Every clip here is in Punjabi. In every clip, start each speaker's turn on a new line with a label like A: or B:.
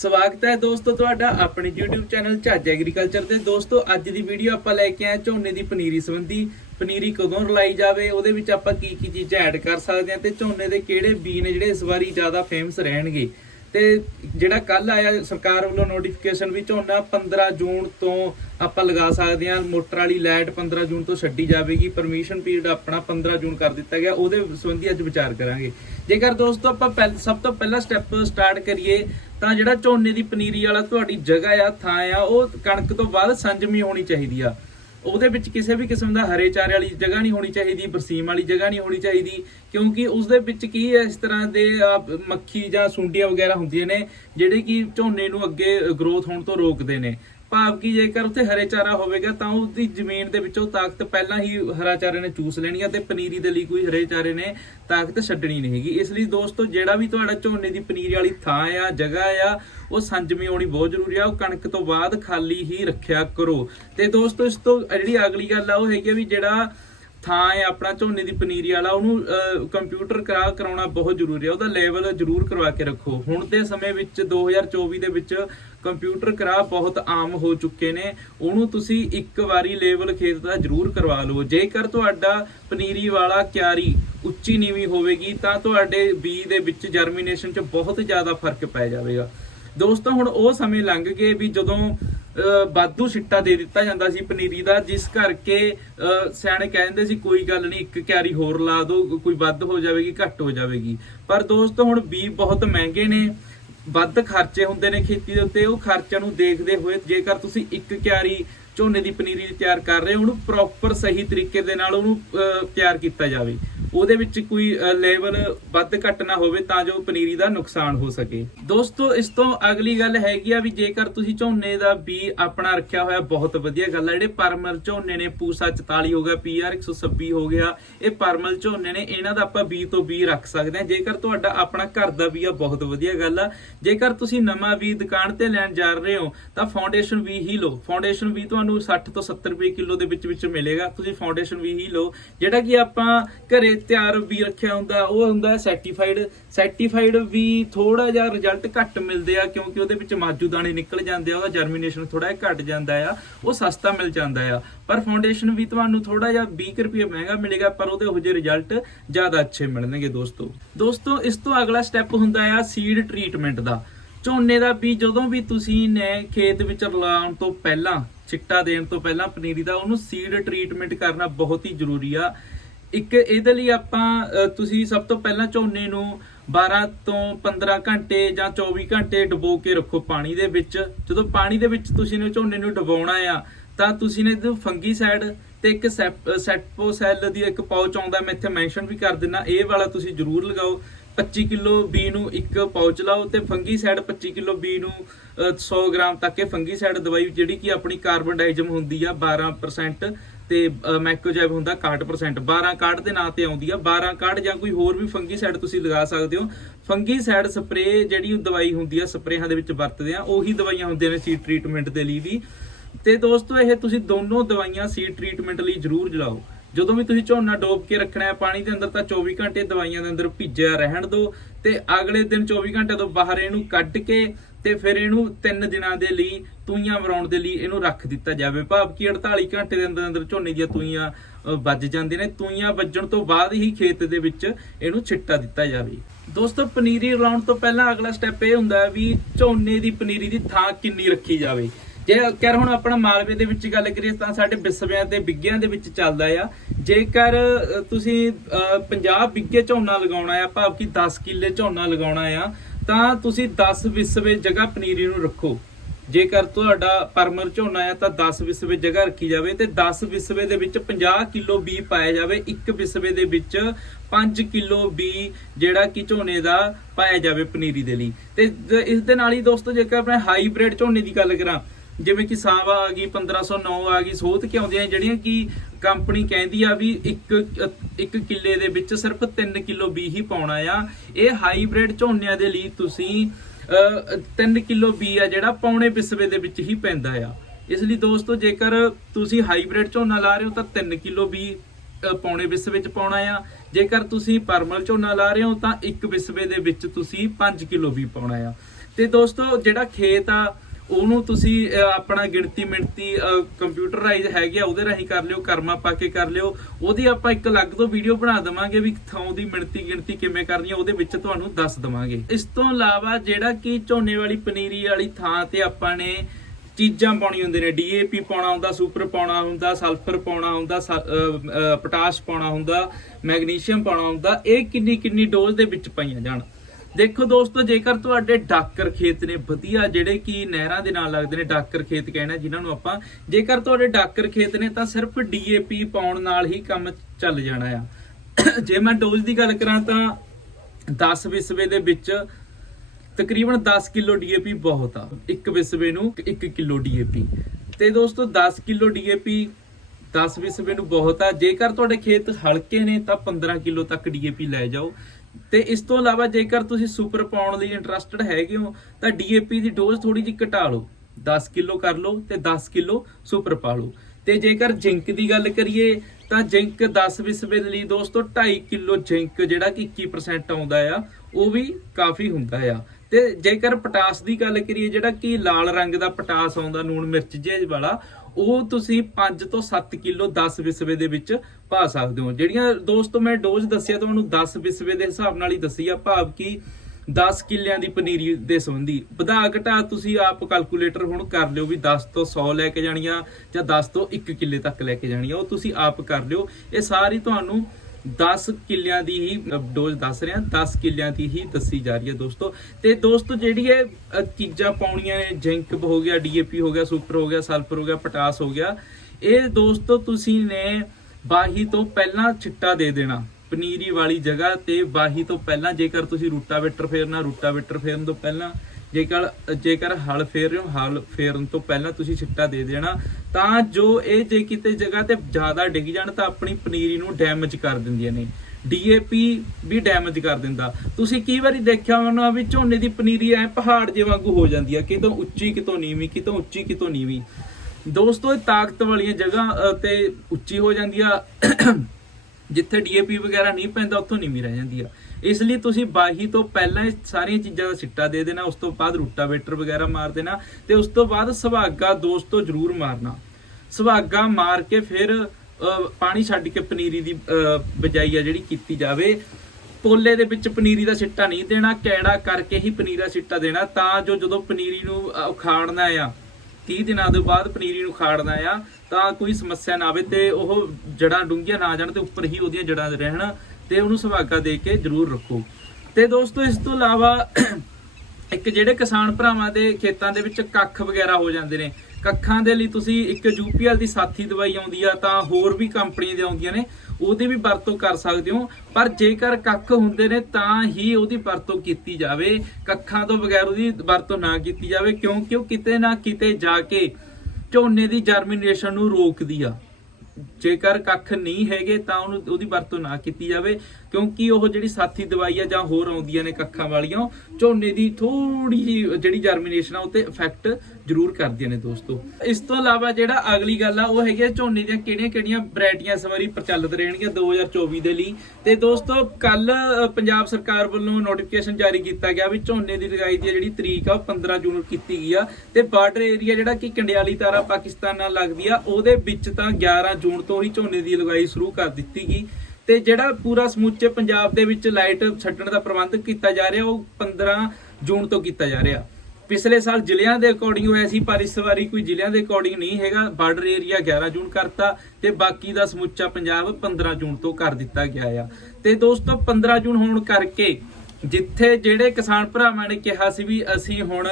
A: ਸਵਾਗਤ ਹੈ ਦੋਸਤੋ ਤੁਹਾਡਾ ਆਪਣੇ YouTube ਚੈਨਲ ਝੱਜ ਐਗਰੀਕਲਚਰ ਤੇ। ਦੋਸਤੋ, ਅੱਜ ਦੀ ਵੀਡੀਓ ਆਪਾਂ ਲੈ ਕੇ ਆਏ ਝੋਨੇ ਦੀ ਪਨੀਰੀ ਸੰਬੰਧੀ। ਪਨੀਰੀ ਕਦੋਂ ਰਲਾਈ ਜਾਵੇ, ਉਹਦੇ ਵਿੱਚ ਆਪਾਂ ਕੀ ਕੀ ਚੀਜ਼ਾਂ ਐਡ ਕਰ ਸਕਦੇ ਹਾਂ ਤੇ ਝੋਨੇ ਦੇ ਕਿਹੜੇ ਬੀ ਨੇ ਜਿਹੜੇ ਇਸ ਵਾਰੀ ਜ਼ਿਆਦਾ ਫੇਮਸ ਰਹਿਣਗੇ। ਤੇ ਜਿਹੜਾ ਕੱਲ ਆਇਆ, ਸਰਕਾਰ ਵੱਲੋਂ ਨੋਟੀਫਿਕੇਸ਼ਨ ਵੀ ਝੋਨਾ 15 ਜੂਨ ਤੋਂ ਆਪਾਂ ਲਗਾ ਸਕਦੇ ਹਾਂ। ਮੋਟਰ ਵਾਲੀ ਲਾਈਟ 15 ਜੂਨ ਤੋਂ ਛੱਡੀ ਜਾਵੇਗੀ। ਪਰਮਿਸ਼ਨ ਪੀਰੀਅਡ ਆਪਣਾ 15 ਜੂਨ ਕਰ ਦਿੱਤਾ ਗਿਆ। ਉਹਦੇ ਸੰਬੰਧੀ ਅੱਜ ਵਿਚਾਰ ਕਰਾਂਗੇ। ਜੇਕਰ ਦੋਸਤੋ ਆਪਾਂ ਸਭ ਤੋਂ ਪਹਿਲਾ ਸਟੈਪ ਸਟਾਰਟ ਕਰੀਏ, ਤਾਂ ਜਿਹੜਾ ਝੋਨੇ ਦੀ ਪਨੀਰੀ ਵਾਲਾ ਤੁਹਾਡੀ ਜਗ੍ਹਾ ਆ, ਥਾਂ ਆ, ਉਹ ਕਣਕ ਤੋਂ ਬਾਅਦ ਸੰਜਮੀ ਹੋਣੀ ਚਾਹੀਦੀ ਆ। ਉਹਦੇ ਵਿੱਚ ਕਿਸੇ ਵੀ ਕਿਸਮ ਦਾ ਹਰੇ ਚਾਰੇ ਵਾਲੀ ਜਗ੍ਹਾ ਨਹੀਂ ਹੋਣੀ ਚਾਹੀਦੀ, ਬਰਸੀਮ ਵਾਲੀ ਜਗ੍ਹਾ ਨਹੀਂ ਹੋਣੀ ਚਾਹੀਦੀ, ਕਿਉਂਕਿ ਉਸ ਦੇ ਵਿੱਚ ਕੀ ਇਸ ਤਰ੍ਹਾਂ ਦੇ ਮੱਖੀ ਜਾਂ ਸੁੰਡੀਆਂ ਵਗੈਰਾ ਹੁੰਦੀਆਂ ਨੇ, ਜਿਹੜੇ ਕਿ ਝੋਨੇ ਨੂੰ ਅੱਗੇ ਗਰੋਥ ਹੋਣ ਤੋਂ ਰੋਕਦੇ ਨੇ। ਭਾਵ ਕਿ ਜੇਕਰ ਉੱਥੇ ਹਰੇ ਚਾਰਾ ਹੋਵੇਗਾ ਤਾਂ ਉਹਦੀ ਜ਼ਮੀਨ ਦੇ ਵਿੱਚੋਂ ਤਾਕਤ ਪਹਿਲਾਂ ਹੀ ਹਰਾ ਚਾਰੇ ਨੇ ਚੂਸ ਲੈਣੀ ਆ ਤੇ ਪਨੀਰੀ ਦੇ ਲਈ ਕੋਈ ਹਰੇ ਚਾਰੇ ਨੇ ਤਾਕਤ ਛੱਡਣੀ ਨਹੀਂ ਹੈਗੀ। ਇਸ ਲਈ ਦੋਸਤੋ, ਜਿਹੜਾ ਵੀ ਤੁਹਾਡਾ ਝੋਨੇ ਦੀ ਪਨੀਰੀ ਵਾਲੀ ਥਾਂ ਆ, ਜਗ੍ਹਾ ਆ, ਉਹ ਸੰਜਮੀ ਹੋਣੀ ਬਹੁਤ ਜ਼ਰੂਰੀ ਆ। ਉਹ ਕਣਕ ਤੋਂ ਬਾਅਦ ਖਾਲੀ ਹੀ ਰੱਖਿਆ ਕਰੋ। ਤੇ ਦੋਸਤੋ, ਇਸ ਤੋਂ ਜਿਹੜੀ ਅਗਲੀ ਗੱਲ ਆ, ਉਹ ਹੈਗੀ ਆ ਵੀ ਜਿਹੜਾ ਥਾਂ ਹੈ, ਆਪਣਾ ਝੋਨੇ ਦੀ ਪਨੀਰੀ ਵਾਲਾ, ਉਹਨੂੰ ਕੰਪਿਊਟਰ ਕਰਾ, ਕਰਾਉਣਾ ਬਹੁਤ ਜ਼ਰੂਰੀ ਹੈ। ਉਹਦਾ ਲੈਵਲ ਜ਼ਰੂਰ ਕਰਵਾ ਕੇ ਰੱਖੋ। ਹੁਣ ਦੇ ਸਮੇਂ ਵਿੱਚ 2024 ਦੇ ਵਿੱਚ ਕੰਪਿਊਟਰ ਕਰਾ ਬਹੁਤ ਆਮ ਹੋ ਚੁੱਕੇ ਨੇ। ਉਹਨੂੰ ਤੁਸੀਂ ਇੱਕ ਵਾਰੀ ਲੈਵਲ ਖੇਤ ਦਾ ਜ਼ਰੂਰ ਕਰਵਾ ਲਓ। ਜੇਕਰ ਤੁਹਾਡਾ ਪਨੀਰੀ ਵਾਲਾ ਕਿਆਰੀ ਉੱਚੀ ਨੀਵੀਂ ਹੋਵੇਗੀ, ਤਾਂ ਤੁਹਾਡੇ ਬੀ ਦੇ ਵਿੱਚ ਜਰਮੀਨੇਸ਼ਨ 'ਚ ਬਹੁਤ ਜ਼ਿਆਦਾ ਫ਼ਰਕ ਪੈ ਜਾਵੇਗਾ। ਦੋਸਤੋ, ਹੁਣ ਉਹ ਸਮੇਂ ਲੰਘ ਗਏ ਵੀ ਜਦੋਂ ਅਹ, ਵਾਧੂ ਦੇ ਦਿੱਤਾ ਜਾਂਦਾ ਸੀ ਪਨੀਰੀ ਦਾ ਜਿਸ ਕਰਕੇ ਸਿਆਣੇ ਕਹਿੰਦੇ ਸੀ ਕੋਈ ਗੱਲ ਨਹੀਂ ਇੱਕ ਕਿਆਰੀ ਹੋਰ ਲਾ ਦਿਓ ਕੋਈ ਵੱਧ ਹੋ ਜਾਵੇਗੀ ਘੱਟ ਹੋ ਜਾਵੇਗੀ। ਪਰ ਦੋਸਤੋ ਹੁਣ ਬੀ ਬਹੁਤ ਮਹਿੰਗੇ ਨੇ ਵੱਧ ਖਰਚੇ ਹੁੰਦੇ ਨੇ ਖੇਤੀ ਦੇ ਉੱਤੇ ਉਹ ਖਰਚਿਆਂ ਨੂੰ ਦੇਖਦੇ ਹੋਏ ਜੇਕਰ ਤੁਸੀਂ ਇੱਕ ਕਿਆਰੀ ਝੋਨੇ ਦੀ ਪਨੀਰੀ ਤਿਆਰ ਕਰ ਰਹੇ ਹੋ ਉਹਨੂੰ ਪ੍ਰੋਪਰ ਸਹੀ ਤਰੀਕੇ ਦੇ ਨਾਲ ਉਹਨੂੰ ਅਹ, ਤਿਆਰ ਕੀਤਾ ਜਾਵੇ। ਉਹਦੇ ਵਿੱਚ ਕੋਈ ਲੈਵਲ ਵੱਧ ਘੱਟ ਨਾ ਹੋਵੇ ਤਾਂ ਜੋ ਪਨੀਰੀ ਦਾ ਨੁਕਸਾਨ ਹੋ ਸਕੇ। ਦੋਸਤੋ, ਇਸ ਤੋਂ ਅਗਲੀ ਗੱਲ ਹੈਗੀ ਆ ਵੀ ਜੇਕਰ ਤੁਸੀਂ ਝੋਨੇ ਦਾ ਬੀ ਆਪਣਾ ਰੱਖਿਆ ਹੋਇਆ, ਬਹੁਤ ਵਧੀਆ ਗੱਲ ਆ। ਜਿਹੜੇ ਪਰਮਲ ਝੋਨੇ ਨੇ, ਪੂਸਾ 44 ਹੋ ਗਿਆ, ਪੀਆਰ 126 ਹੋ ਗਿਆ, ਇਹ ਪਰਮਲ ਝੋਨੇ ਨੇ, ਇਹਨਾਂ ਦਾ ਆਪਾਂ ਬੀ ਤੋਂ ਬੀ ਰੱਖ ਸਕਦੇ ਹਾਂ ਜੇਕਰ ਤੁਹਾਡਾ ਆਪਣਾ ਘਰ ਦਾ ਬੀ ਆ, ਬਹੁਤ ਵਧੀਆ ਗੱਲ ਆ। ਜੇਕਰ ਤੁਸੀਂ ਨਵਾਂ ਬੀ ਦੁਕਾਨ ਤੇ ਲੈਣ ਜਾ ਰਹੇ ਹੋ, ਤਾਂ ਫਾਊਂਡੇਸ਼ਨ ਵੀ ਹੀ ਲਓ। ਫਾਊਂਡੇਸ਼ਨ ਵੀ ਤੁਹਾਨੂੰ 60 ਤੋਂ 70 ਰੁਪਏ ਕਿਲੋ ਦੇ ਵਿੱਚ ਵਿੱਚ ਮਿਲੇਗਾ। ਤੁਸੀਂ ਫਾਊਂਡੇਸ਼ਨ ਵੀ ਹੀ ਲਓ। ਜਿਹੜਾ ਕਿ ਆਪਾਂ ਘਰੇ ਤਿਆਰ ਵੀ ਰੱਖਿਆ ਹੁੰਦਾ, ਉਹ ਹੁੰਦਾ ਸਰਟੀਫਾਈਡ ਸਰਟੀਫਾਈਡ ਵੀ ਥੋੜਾ ਜਿਹਾ ਰਿਜ਼ਲਟ ਘੱਟ ਮਿਲਦੇ ਆ, ਕਿਉਂਕਿ ਉਹਦੇ ਵਿੱਚ ਮਾਜੂ ਦਾਣੇ ਨਿਕਲ ਜਾਂਦੇ ਆ, ਉਹਦਾ ਜਰਮੀਨੇਸ਼ਨ ਥੋੜਾ ਜਿਹਾ ਘੱਟ ਜਾਂਦਾ ਆ, ਉਹ ਸਸਤਾ ਮਿਲ ਜਾਂਦਾ ਆ। ਪਰ ਫਾਊਂਡੇਸ਼ਨ ਵੀ ਤੁਹਾਨੂੰ ਥੋੜਾ ਜਿਹਾ 20 ਰੁਪਏ ਮਹਿੰਗਾ ਮਿਲੇਗਾ, ਪਰ ਉਹਦੇ ਉਹ ਜਿਹੇ ਰਿਜ਼ਲਟ ਜ਼ਿਆਦਾ ਅੱਛੇ ਮਿਲਣਗੇ ਦੋਸਤੋ। ਦੋਸਤੋ, ਇਸ ਤੋਂ ਅਗਲਾ ਸਟੈਪ ਹੁੰਦਾ ਆ ਸੀਡ ਟ੍ਰੀਟਮੈਂਟ ਦਾ। ਝੋਨੇ ਦਾ ਵੀ ਜਦੋਂ ਵੀ ਤੁਸੀਂ ਨੇ ਖੇਤ ਵਿੱਚ ਲਾਉਣ ਤੋਂ ਪਹਿਲਾਂ, ਚਿੱਟਾ ਦੇਣ ਤੋਂ ਪਹਿਲਾਂ ਪਨੀਰੀ ਦਾ, ਉਹਨੂੰ ਸੀਡ ਟ੍ਰੀਟਮੈਂਟ ਕਰਨਾ ਬਹੁਤ ਹੀ ਜ਼ਰੂਰੀ ਆ। ਇੱਕ ਇਹਦੇ ਲਈ ਆਪਾਂ ਤੁਸੀਂ ਸਭ ਤੋਂ ਪਹਿਲਾਂ ਝੋਨੇ ਨੂੰ 12 ਤੋਂ 15 ਘੰਟੇ ਜਾਂ 24 ਘੰਟੇ ਡੁਬੋ ਕੇ ਰੱਖੋ ਪਾਣੀ ਦੇ ਵਿੱਚ। ਜਦੋਂ ਪਾਣੀ ਦੇ ਵਿੱਚ ਤੁਸੀਂ ਨੇ ਝੋਨੇ ਨੂੰ ਡੁਬਾਉਣਾ ਆ ਤਾਂ ਤੁਸੀਂ ਨੇ ਇਹਦੇ ਫੰਗੀਸਾਈਡ ਤੇ ਇੱਕ ਸੈਟਪੋਸੈਲ ਦੀ ਇੱਕ ਪਾਊਚ ਆਉਂਦਾ ਮੈਂ ਇੱਥੇ ਮੈਂਸ਼ਨ ਵੀ ਕਰ ਦਿੰਦਾ ਇਹ ਵਾਲਾ ਤੁਸੀਂ ਜ਼ਰੂਰ ਲਗਾਓ। 25 ਕਿਲੋ ਬੀ ਨੂੰ ਇੱਕ ਪਾਊਚ ਲਾਓ ਤੇ ਫੰਗੀਸਾਈਡ 25 ਕਿਲੋ ਬੀ ਨੂੰ ਅ, 100 ਗ੍ਰਾਮ ਤੱਕ ਇਹ ਫੰਗੀਸਾਈਡ ਦਵਾਈ ਜਿਹੜੀ ਕਿ ਆਪਣੀ ਕਾਰਬਨ ਡਾਈਜ਼ਮ ਹੁੰਦੀ ਆ 12% ਤੇ ਮੈਕੋਜੈਬ ਹੁੰਦਾ 61% 12 ਕਾਰਡ ਦੇ ਨਾਂ ਤੇ ਆਉਂਦੀ ਆ। 12 ਕਾਰਡ ਜਾਂ ਕੋਈ ਹੋਰ ਵੀ ਫੰਗੀਸਾਈਡ ਤੁਸੀਂ ਲਗਾ ਸਕਦੇ ਹੋ। ਫੰਗੀਸਾਈਡ ਸਪਰੇ ਜਿਹੜੀ ਦਵਾਈ ਹੁੰਦੀ ਆ, ਸਪਰੇਹਾਂ ਦੇ ਵਿੱਚ ਵਰਤਦੇ ਆ, ਉਹੀ ਦਵਾਈਆਂ ਹੁੰਦੀਆਂ ਨੇ ਸੀਡ ਟ੍ਰੀਟਮੈਂਟ ਦੇ ਲਈ ਵੀ। ਤੇ ਦੋਸਤੋ, ਇਹ ਤੁਸੀਂ ਦੋਨੋਂ ਦਵਾਈਆਂ ਸੀਡ ਟ੍ਰੀਟਮੈਂਟ ਲਈ ਜ਼ਰੂਰ ਜਲਾਓ। ਜਦੋਂ ਵੀ ਤੁਸੀਂ ਝੋਨਾ ਡੋਬ ਕੇ ਰੱਖਣਾ ਹੈ ਪਾਣੀ ਦੇ ਅੰਦਰ, ਤਾਂ 24 ਘੰਟੇ ਦਵਾਈਆਂ ਦੇ ਅੰਦਰ ਭਿੱਜਿਆ ਰਹਿਣ ਦਿਓ। ਤੇ ਅਗਲੇ ਦਿਨ 24 ਘੰਟੇ ਤੋਂ ਬਾਹਰ ਇਹਨੂੰ ਕੱਢ ਕੇ ਤੇ ਫਿਰ ਇਹਨੂੰ 3 ਦਿਨਾਂ ਦੇ ਲਈ ਤੂਈਆਂ ਵਰਾਉਣ ਦੇ ਲਈ ਇਹਨੂੰ ਰੱਖ ਦਿੱਤਾ ਜਾਵੇ। ਭਾਵ ਕਿ 48 ਘੰਟੇ ਦੇ ਅੰਦਰ ਅੰਦਰ ਝੋਨੇ ਦੀਆਂ ਤੂਈਆਂ ਵੱਜ ਜਾਂਦੀਆਂ ਨੇ। ਤੂਈਆਂ ਵੱਜਣ ਤੋਂ ਬਾਅਦ ਹੀ ਖੇਤ ਦੇ ਵਿੱਚ ਇਹਨੂੰ ਛਿੱਟਾ ਦਿੱਤਾ ਜਾਵੇ। ਦੋਸਤੋ ਪਨੀਰੀ ਲਾਉਣ ਤੋਂ ਪਹਿਲਾਂ ਅਗਲਾ ਸਟੈਪ ਇਹ ਹੁੰਦਾ ਵੀ ਝੋਨੇ ਦੀ ਪਨੀਰੀ ਦੀ ਥਾਂ ਕਿੰਨੀ ਰੱਖੀ ਜਾਵੇ। ਜੇ ਕਰ ਹੁਣ ਆਪਣਾ ਮਾਲਵੇ ਦੇ ਵਿੱਚ ਗੱਲ ਕਰੀਏ ਤਾਂ ਸਾਡੇ ਬਿਸਵਿਆਂ ਤੇ ਬਿੱਗਿਆਂ ਦੇ ਵਿੱਚ ਚੱਲਦਾ ਆ। ਜੇਕਰ ਤੁਸੀਂ ਅ, 50 ਬਿੱਗੇ ਝੋਨਾ ਲਗਾਉਣਾ ਆ ਭਾਵ ਕਿ 10 ਕਿੱਲੇ ਝੋਨਾ ਲਗਾਉਣਾ ਆ ਤਾਂ ਤੁਸੀਂ 10 ਵਿਸਵੇ ਜਗ੍ਹਾ ਪਨੀਰੀ ਨੂੰ ਰੱਖੋ। ਜੇਕਰ ਤੁਹਾਡਾ ਪਰਮਰ ਝੋਨਾ ਆ, ਤਾਂ 10 ਵਿਸਵੇ ਜਗ੍ਹਾ ਰੱਖੀ ਜਾਵੇ ਤੇ 10 ਵਿਸਵੇ ਦੇ ਵਿੱਚ 50 ਕਿਲੋ ਬੀ ਪਾਇਆ ਜਾਵੇ। ਇੱਕ ਵਿਸਵੇ ਦੇ ਵਿੱਚ 5 ਕਿਲੋ ਬੀ ਜਿਹੜਾ ਕਿ ਝੋਨੇ ਦਾ ਪਾਇਆ ਜਾਵੇ ਪਨੀਰੀ ਦੇ ਲਈ। ਤੇ ਇਸ ਦੇ ਨਾਲ ਹੀ ਦੋਸਤੋ, ਜੇਕਰ ਆਪਣੇ ਹਾਈਬ੍ਰਿਡ ਝੋਨੇ ਦੀ ਗੱਲ ਕਰਾਂ, ਜਿਵੇਂ ਕਿ ਸਾਵਾ ਆ ਗਈ 1509 ਆ ਗਈ ਸੋਧ ਕੇ ਆਉਂਦੀਆਂ ਜਿਹੜੀਆਂ ਕਿ ਕੰਪਨੀ ਕਹਿੰਦੀ ਆ ਵੀ ਇੱਕ ਇੱਕ ਕਿੱਲੇ ਦੇ ਵਿੱਚ ਸਿਰਫ 3 ਕਿਲੋ ਬੀ ਹੀ ਪਾਉਣਾ ਆ। ਇਹ ਹਾਈਬ੍ਰਿਡ ਝੋਨਿਆਂ ਦੇ ਲਈ ਤੁਸੀਂ 3 ਕਿਲੋ ਬੀ ਆ ਜਿਹੜਾ ਪੌਣੇ ਵਿਸਵੇ ਦੇ ਵਿੱਚ ਹੀ ਪੈਂਦਾ ਆ। ਇਸ ਲਈ ਦੋਸਤੋ ਜੇਕਰ ਤੁਸੀਂ ਹਾਈਬ੍ਰਿਡ ਝੋਨਾ ਲਾ ਰਹੇ ਹੋ ਤਾਂ 3 ਕਿਲੋ ਬੀ ਅ, ਪੌਣੇ ਵਿਸਵੇ ਵਿੱਚ ਪਾਉਣਾ ਆ। ਜੇਕਰ ਤੁਸੀਂ ਪਰਮਲ ਝੋਨਾ ਲਾ ਰਹੇ ਹੋ ਤਾਂ ਇੱਕ ਵਿਸਵੇ ਦੇ ਵਿੱਚ ਤੁਸੀਂ 5 ਕਿਲੋ ਵੀ ਪਾਉਣਾ ਆ। ਤੇ ਦੋਸਤੋ ਜਿਹੜਾ ਖੇਤ ਆ ਉਹਨੂੰ ਤੁਸੀਂ ਆਪਣਾ ਗਿਣਤੀ ਮਿਣਤੀ ਕੰਪਿਊਟਰਾਈਜ਼ ਹੈਗੇ ਉਹਦੇ ਰਾਹੀਂ ਕਰ ਲਿਓ, ਕਰਮਾ ਪਾ ਕੇ ਕਰ ਲਿਓ। ਉਹਦੀ ਆਪਾਂ ਇੱਕ ਅਲੱਗ ਤੋਂ ਵੀਡੀਓ ਬਣਾ ਦਵਾਂਗੇ ਵੀ ਥਾਂ ਦੀ ਮਿਣਤੀ ਗਿਣਤੀ ਕਿਵੇਂ ਕਰਨੀ ਆ, ਉਹਦੇ ਵਿੱਚ ਤੁਹਾਨੂੰ ਦੱਸ ਦਵਾਂਗੇ। ਇਸ ਤੋਂ ਇਲਾਵਾ ਜਿਹੜਾ ਕਿ ਝੋਨੇ ਵਾਲੀ ਪਨੀਰੀ ਵਾਲੀ ਥਾਂ ਤੇ ਆਪਾਂ ਨੇ ਚੀਜ਼ਾਂ ਪਾਉਣੀ ਹੁੰਦੇ ਨੇ ਡੀਏਪੀ ਪਾਉਣਾ ਹੁੰਦਾ ਸੁਪਰ ਪਾਉਣਾ ਹੁੰਦਾ ਸਲਫਰ ਪਾਉਣਾ ਹੁੰਦਾ ਪੋਟਾਸ਼ ਪਾਉਣਾ ਹੁੰਦਾ ਮੈਗਨੀਸ਼ੀਅਮ ਪਾਉਣਾ ਹੁੰਦਾ, ਇਹ ਕਿੰਨੀ ਕਿੰਨੀ ਡੋਜ਼ ਦੇ ਵਿੱਚ ਪਾਈਆਂ ਜਾਣ। ਦੇਖੋ ਦੋਸਤੋ, ਜੇਕਰ ਤੁਹਾਡੇ ਡਾਕਰ ਖੇਤ ਨੇ ਵਧੀਆ ਜਿਹੜੇ ਕਿ ਨਹਿਰਾਂ ਦੇ ਨਾਲ ਲੱਗਦੇ ਨੇ ਡਾਕਰ ਖੇਤ ਕਹਿਣਾ ਜਿਨ੍ਹਾਂ ਨੂੰ ਆਪਾਂ, ਜੇਕਰ ਤੁਹਾਡੇ ਡਾਕਰ ਖੇਤ ਨੇ ਤਾਂ ਸਿਰਫ ਡੀਏਪੀ ਪਾਉਣ ਨਾਲ ਹੀ ਕੰਮ ਚੱਲ ਜਾਣਾ ਆ। ਜੇ ਮੈਂ ਡੋਜ਼ ਦੀ ਗੱਲ ਕਰਾਂ ਤਾਂ 10 ਵਿਸਵੇ ਦੇ ਵਿੱਚ ਤਕਰੀਬਨ 10 ਕਿਲੋ ਡੀਏਪੀ ਬਹੁਤ ਆ। ਇੱਕ ਵਿਸਵੇ ਨੂੰ 1 ਕਿਲੋ ਡੀਏਪੀ। ਤੇ ਦੋਸਤੋ 10 ਕਿਲੋ ਡੀਏਪੀ 10 ਵਿਸਵੇ ਨੂੰ ਬਹੁਤ ਆ। ਜੇਕਰ ਤੁਹਾਡੇ ਖੇਤ ਹਲਕੇ ਨੇ ਤਾਂ 15 ਕਿਲੋ ਤੱਕ ਡੀਏਪੀ ਲੈ ਜਾਓ। ਤੇ ਇਸ ਤੋਂ ਇਲਾਵਾ ਜੇਕਰ ਤੁਸੀਂ ਸੁਪਰ ਪਾਉਣ ਲਈ ਇੰਟਰਸਟਡ ਹੈਗੇ ਹੋ, ਤਾਂ ਡੀਏਪੀ ਦੀ ਡੋਜ਼ ਥੋੜੀ ਜਿਹੀ ਘਟਾ ਲਓ। 10 ਕਿਲੋ ਕਰ ਲਓ ਤੇ 10 ਕਿਲੋ ਸੁਪਰ ਪਾ ਲਓ। ਤੇ ਜੇਕਰ ਜ਼ਿੰਕ ਦੀ ਗੱਲ ਕਰੀਏ, ਤਾਂ ਜ਼ਿੰਕ 10 ਵਿਸਵੇ ਲਈ ਦੋਸਤੋ 2.5 ਕਿਲੋ ਜ਼ਿੰਕ ਜਿਹੜਾ ਕਿ 21% ਆਉਂਦਾ ਆ, ਉਹ ਵੀ ਕਾਫੀ ਹੁੰਦਾ ਆ। ਤੇ ਜੇਕਰ ਪਟਾਸ ਦੀ ਗੱਲ ਕਰੀਏ, ਜਿਹੜਾ ਕਿ ਲਾਲ ਰੰਗ ਦਾ ਪਟਾਸ ਆਉਂਦਾ ਨੂਣ ਮਿਰਚ ਜੇ ਵਾਲਾ ਉਹ ਤੁਸੀਂ 5 ਤੋਂ 7 ਕਿਲੋ 10 ਵਿਸਵੇ ਦੇ ਵਿੱਚ ਪਾ ਸਕਦੇ ਹੋ। ਜਿਹੜੀਆਂ ਦੋਸਤੋ, ਮੈਂ ਡੋਜ਼ ਦੱਸਿਆ, ਤੁਹਾਨੂੰ 10 ਵਿਸਵੇ ਦੇ ਹਿਸਾਬ ਨਾਲ ਹੀ ਦੱਸੀ ਆ। ਭਾਵ ਕਿ 10 ਕਿੱਲਿਆਂ ਦੀ ਪਨੀਰੀ ਦੇ ਸੰਬੰਧੀ ਵਧਾ ਘਟਾ ਤੁਸੀਂ ਆਪ ਕੈਲਕੂਲੇਟਰ ਹੁਣ ਕਰ ਲਿਓ ਵੀ 10 ਤੋਂ 100 ਲੈ ਕੇ ਜਾਣੀਆਂ ਜਾਂ 10 ਤੋਂ 1 ਕਿੱਲੇ ਤੱਕ ਲੈ ਕੇ ਜਾਣੀਆਂ, ਉਹ ਤੁਸੀਂ ਆਪ ਕਰ ਲਿਓ। ਇਹ ਸਾਰੀ ਤੁਹਾਨੂੰ 10 ਕਿੱਲਿਆਂ ਦੀ ਹੀ ਡੋਜ਼ ਦੱਸ ਰਿਹਾ 10 ਕਿੱਲਿਆਂ ਦੀ ਹੀ ਦੱਸੀ ਜਾ ਰਹੀ ਹੈ ਦੋਸਤੋ। ਤੇ ਦੋਸਤੋ, ਜਿਹੜੀ ਇਹ ਚੀਜ਼ਾਂ ਪਾਉਣੀਆਂ ਨੇ, ਜ਼ਿੰਕ ਹੋ ਗਿਆ ਡੀਏਪੀ ਹੋ ਗਿਆ, ਸੁਪਰ ਹੋ ਗਿਆ, ਸਲਫਰ ਹੋ ਗਿਆ, ਪੋਟਾਸ ਹੋ ਗਿਆ, ਇਹ ਦੋਸਤੋ ਤੁਸੀਂ ਨੇ ਬਾਹੀ ਤੋਂ ਪਹਿਲਾਂ ਛਿੱਟਾ ਦੇ ਦੇਣਾ, ਪਨੀਰੀ ਵਾਲੀ ਜਗ੍ਹਾ ਤੇ ਬਾਹੀ ਤੋਂ ਪਹਿਲਾਂ, ਜੇਕਰ ਤੁਸੀਂ ਰੂਟਾਵੇਟਰ ਫੇਰਨਾ, ਰੂਟਾਵੇਟਰ ਫੇਰਨ ਤੋਂ ਪਹਿਲਾਂ ਜੇਕਰ ਜੇਕਰ ਹਲ ਫੇਰ ਰਹੇ ਹੋ, ਹਲ ਫੇਰਨ ਤੋਂ ਪਹਿਲਾਂ ਤੁਸੀਂ ਛਿੱਟਾ ਦੇ ਦੇਣਾ, ਤਾਂ ਜੋ ਇਹ ਜੇ ਕਿਤੇ ਜਗ੍ਹਾ ਤੇ ਜ਼ਿਆਦਾ ਡਿੱਗ ਜਾਣ, ਤਾਂ ਆਪਣੀ ਪਨੀਰੀ ਨੂੰ ਡੈਮੇਜ ਕਰ ਦਿੰਦੀਆਂ ਨੇ। ਡੀਏਪੀ ਵੀ ਡੈਮੇਜ ਕਰ ਦਿੰਦਾ। ਤੁਸੀਂ ਕਈ ਵਾਰੀ ਦੇਖਿਆ ਹੋਣਾ ਵੀ ਝੋਨੇ ਦੀ ਪਨੀਰੀ ਐ ਪਹਾੜ ਜੇ ਵਾਂਗੂ ਹੋ ਜਾਂਦੀ ਆ, ਕਿਤੋਂ ਉੱਚੀ, ਕਿਤੋਂ ਨੀਵੀਂ, ਕਿਤੋਂ ਉੱਚੀ, ਕਿਤੋਂ ਨੀਵੀਂ। ਦੋਸਤੋ, ਇਹ ਤਾਕਤ ਵਾਲੀਆਂ ਜਗ੍ਹਾ ਤੇ ਉੱਚੀ ਹੋ ਜਾਂਦੀ ਆ। ਜਿੱਥੇ ਡੀਏਪੀ ਵਗੈਰਾ ਨਹੀਂ ਪੈਂਦਾ, ਉੱਥੋਂ ਨੀਵੀਂ ਰਹਿ ਜਾਂਦੀ ਆ। ਇਸ ਲਈ ਤੁਸੀਂ ਬਾਹੀ ਤੋਂ ਪਹਿਲਾਂ ਇਹ ਸਾਰੀਆਂ ਚੀਜ਼ਾਂ ਦਾ ਸਿੱਟਾ ਦੇ ਦੇਣਾ ਉਸ ਤੋਂ ਬਾਅਦ ਰੂਟਾਵੇਟਰ ਵਗੈਰਾ ਮਾਰ ਦੇਣਾ ਤੇ ਉਸ ਤੋਂ ਬਾਅਦ ਸੁਹਾਗਾ ਦੋਸਤੋ ਜ਼ਰੂਰ ਮਾਰਨਾ। ਸੁਹਾਗਾ ਮਾਰ ਕੇ ਫਿਰ ਪਾਣੀ ਛੱਡ ਕੇ ਪਨੀਰੀ ਦੀ ਅ, ਆ ਜਿਹੜੀ ਕੀਤੀ ਜਾਵੇ। ਪੋਲੇ ਦੇ ਵਿੱਚ ਪਨੀਰੀ ਦਾ ਸਿੱਟਾ ਨਹੀਂ ਦੇਣਾ ਕੈੜਾ ਕਰਕੇ ਹੀ ਪਨੀਰੀ ਦਾ ਸਿੱਟਾ ਦੇਣਾ ਤਾਂ ਜੋ ਜਦੋਂ ਪਨੀਰੀ ਨੂੰ ਉਖਾੜਨਾ ਆ 30 ਦਿਨਾਂ ਤੋਂ ਬਾਅਦ ਪਨੀਰੀ ਨੂੰ ਖਾੜਨਾ ਆ ਤਾਂ ਕੋਈ ਸਮੱਸਿਆ ਨਾ ਆਵੇ ਤੇ ਉਹ ਜੜਾਂ ਡੂੰਘੀਆਂ ਨਾ ਜਾਣ ਤੇ ਉੱਪਰ ਹੀ ਉਹਦੀਆਂ ਜੜਾਂ ਰਹਿਣ। ਤੇ ਉਹਨੂੰ ਸੁਹਾਗਾ ਦੇ ਕੇ ਜ਼ਰੂਰ ਰੱਖੋ। ਤੇ ਦੋਸਤੋ, ਇਸ ਤੋਂ ਇਲਾਵਾ ਇੱਕ ਜਿਹੜੇ ਕਿਸਾਨ ਭਰਾਵਾਂ ਦੇ ਖੇਤਾਂ ਦੇ ਵਿੱਚ ਕੱਖ ਵਗੈਰਾ ਹੋ ਜਾਂਦੇ ਨੇ, ਕੱਖਾਂ ਦੇ ਲਈ ਤੁਸੀਂ ਇੱਕ ਯੂਪੀਐਲ ਦੀ ਸਾਥੀ ਦਵਾਈ ਆਉਂਦੀ ਆ ਤਾਂ ਹੋਰ ਵੀ ਕੰਪਨੀ ਦੇ ਆਉਂਦੀਆਂ ਨੇ, ਉਹਦੀ ਵੀ ਵਰਤੋਂ ਕਰ ਸਕਦੇ ਹੋ। ਪਰ ਜੇਕਰ ਕੱਖ ਹੁੰਦੇ ਨੇ ਤਾਂ ਹੀ ਉਹਦੀ ਵਰਤੋਂ ਕੀਤੀ ਜਾਵੇ। ਕੱਖਾਂ ਤੋਂ ਬਗੈਰ ਉਹਦੀ ਵਰਤੋਂ ਨਾ ਕੀਤੀ ਜਾਵੇ, ਕਿਉਂਕਿ ਉਹ ਕਿਤੇ ਨਾ ਕਿਤੇ ਜਾ ਕੇ ਝੋਨੇ ਦੀ ਜਰਮੀਨੇਸ਼ਨ ਨੂੰ ਰੋਕਦੀ ਆ। ਜੇਕਰ ਕੱਖ ਨਹੀਂ ਹੈਗੇ ਤਾਂ ਉਹਨੂੰ ਉਹਦੀ ਵਰਤੋਂ ਨਾ ਕੀਤੀ ਜਾਵੇ। ਕਿਉਂਕਿ ਉਹ ਜਿਹੜੀ ਸਾਥੀ ਦਵਾਈ ਆ ਜਾਂ ਹੋਰ ਆਉਂਦੀਆਂ ਨੇ ਕੱਖਾਂ ਵਾਲੀਆਂ ਉਹ ਝੋਨੇ ਦੀ ਥੋੜੀ ਜਿਹੀ ਜਿਹੜੀ ਜਰਮੀਨੇਸ਼ਨ ਆ, ਉਹ ਇਫੈਕਟ ਜ਼ਰੂਰ ਕਰਦੀਆਂ ਨੇ ਦੋਸਤੋ। ਇਸ ਤੋਂ ਇਲਾਵਾ ਜਿਹੜਾ ਅਗਲੀ ਗੱਲ ਆ, ਉਹ ਹੈਗੀ ਆ ਝੋਨੇ ਦੀਆਂ ਕਿਹੜੀਆਂ-ਕਿਹੜੀਆਂ ਵੈਰਾਈਟੀਆਂ ਇਸ ਵਾਰੀ ਪ੍ਰਚਲਿਤ ਰਹਿਣਗੀਆਂ 2024 ਦੇ ਲਈ। ਤੇ ਦੋਸਤੋ ਕੱਲ ਪੰਜਾਬ ਸਰਕਾਰ ਵੱਲੋਂ ਨੋਟੀਫਿਕੇਸ਼ਨ ਜਾਰੀ ਕੀਤਾ ਗਿਆ ਵੀ ਝੋਨੇ ਦੀ ਲਗਾਈ ਦੀ ਜਿਹੜੀ ਤਰੀਕ ਆ, ਉਹ 15 ਜੂਨ ਨੂੰ ਕੀਤੀ ਗਈ ਆ। ਤੇ ਬਾਰਡਰ ਏਰੀਆ ਜਿਹੜਾ ਕਿ ਕੰਡਿਆਲੀ ਤਾਰਾ ਪਾਕਿਸਤਾਨ ਨਾਲ ਲੱਗਦੀ ਆ, ਉਹਦੇ ਵਿੱਚ ਤਾਂ 11 ਜੂਨ ਤੋਂ ਹੀ ਝੋਨੇ ਦੀ ਲਗਾਈ ਸ਼ੁਰੂ ਕਰ ਦਿੱਤੀ ਗਈ। ਤੇ ਜਿਹੜਾ ਪੂਰਾ ਸਮੁੱਚੇ ਪੰਜਾਬ ਦੇ ਵਿੱਚ ਲਾਈਟ ਛੱਡਣ ਦਾ ਪ੍ਰਬੰਧ ਕੀਤਾ ਜਾ ਰਿਹਾ, ਉਹ 15 ਜੂਨ ਤੋਂ ਕੀਤਾ ਜਾ ਰਿਹਾ। ਪਿਛਲੇ ਸਾਲ ਜ਼ਿਲ੍ਹਿਆਂ ਦੇ ਅਕੋਰਡਿੰਗ ਹੋਇਆ ਸੀ, ਪਰ ਇਸ ਵਾਰੀ ਕੋਈ ਜ਼ਿਲ੍ਹਿਆਂ ਦੇ ਅਕੋਰਡਿੰਗ ਨਹੀਂ ਹੈਗਾ। ਬਾਰਡਰ ਏਰੀਆ 11 ਜੂਨ ਕਰਤਾ ਤੇ ਬਾਕੀ ਦਾ ਸਮੁੱਚਾ ਪੰਜਾਬ 15 ਜੂਨ ਤੋਂ ਕਰ ਦਿੱਤਾ ਗਿਆ ਆ। ਤੇ ਦੋਸਤੋ 15 ਜੂਨ ਹੋਣ ਕਰਕੇ ਜਿੱਥੇ ਜਿਹੜੇ ਕਿਸਾਨ ਭਰਾਵਾਂ ਨੇ ਕਿਹਾ ਸੀ ਵੀ ਅਸੀਂ ਹੁਣ